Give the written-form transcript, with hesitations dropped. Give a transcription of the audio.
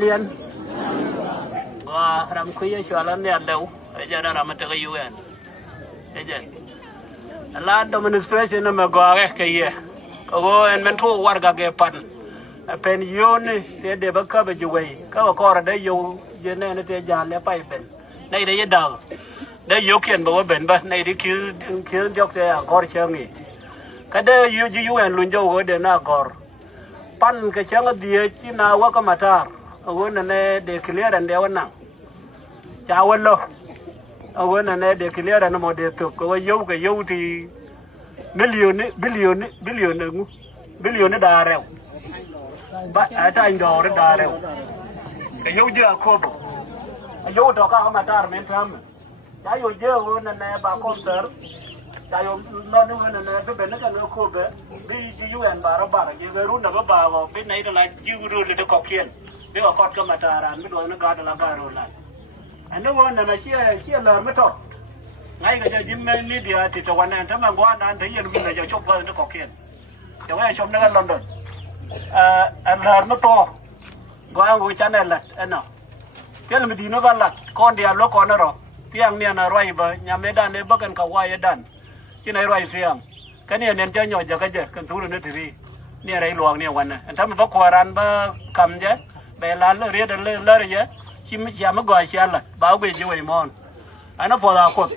เรียนว่ารำคุยชัวร์แล้วเนี่ยเดี๋ยวไอ้เจ้าเรามาตะกี้อยู่กันไอ้เจ้าลาดมินิสทรีชั่นมาก่อนแค่ยี่ก็เอ็นมันทั่ววาร์กาเก็บปันเป็นยูนี่เดี๋ยวบังคับไปอยู่ไว้ก็ว่าก็ได้อยู่ยืนในนี่จานแล้วไปเป็นในได้ยังดังได้ยกเขียนบอกว่าเป็นปะในที่คิวยกเสียก่อเชิงนี่ก็ได้อยู่เอ็นลุนโจ้ก็เดินหน้าก่อปันก็เชิงก็ดีที่นาว่าก็มาทาร์เอาวันนั้นเด็กเลี้ยงเดียวนั่งจ้าวันละเอาวันนั้นเด็กเลี้ยงนั่งมาเด็กตุกก็ว่าอยู่ที่บิลลิอนนี่ด่าเร็วบ้าไอ้ท่านดอร์ด่าเร็วก็อยู่เยอะครบอยู่ต่อก็เขามาทาร์เหมือนทำจ้าอยู่เยอะวันนั้นบางคนเสิร์ฟจ้าอยู่นอนวันนั้นก็เป็นนักการเมืองครบบีอยู่เอ็นบาร์ยังรุ่นนักบาร์ว่าเป็นไหนแต่ละยูรูเลยตะกอกเขียนเดี๋ยวก็ก็มาตารันไม่โดนการละการรู้ละอันนั้นวันนั้นเชี่ยเลยไม่ทอดไงก็จะยิ้มไม่มีเดียติดวันนั้นถ้ามันว่านั้นถึงยังมีอะไรจะชอบกันตะกอกเขียนแต่ว่าชมนักลอนดอนอันเลยไม่โตก็เอาวิจารณ์นั่นแหละอันนั้นเที่ยวไม่ดีนะกันละก่อนเดียวแล้วก่อนนะหรอเที่ยงเนี่ยนะไรบ้างยามไม่ได้เนี่ยบ้กันเขาว่าอย่างนั้นที่ไหนไรเสียงกันเนี่ยเนี่ยจะหน่อยจะกันเจอกันทุเรศนี่ทีวีเนี่ยไรหลวงเนี่ยวันนั้นถ้ามันบอกว่ารันบ้าคำเจ้เบลล์เรียดเลยชิมชิมก่อนเชียร์ละบ่าวไปช่วยมอนอันนั้นพอละคน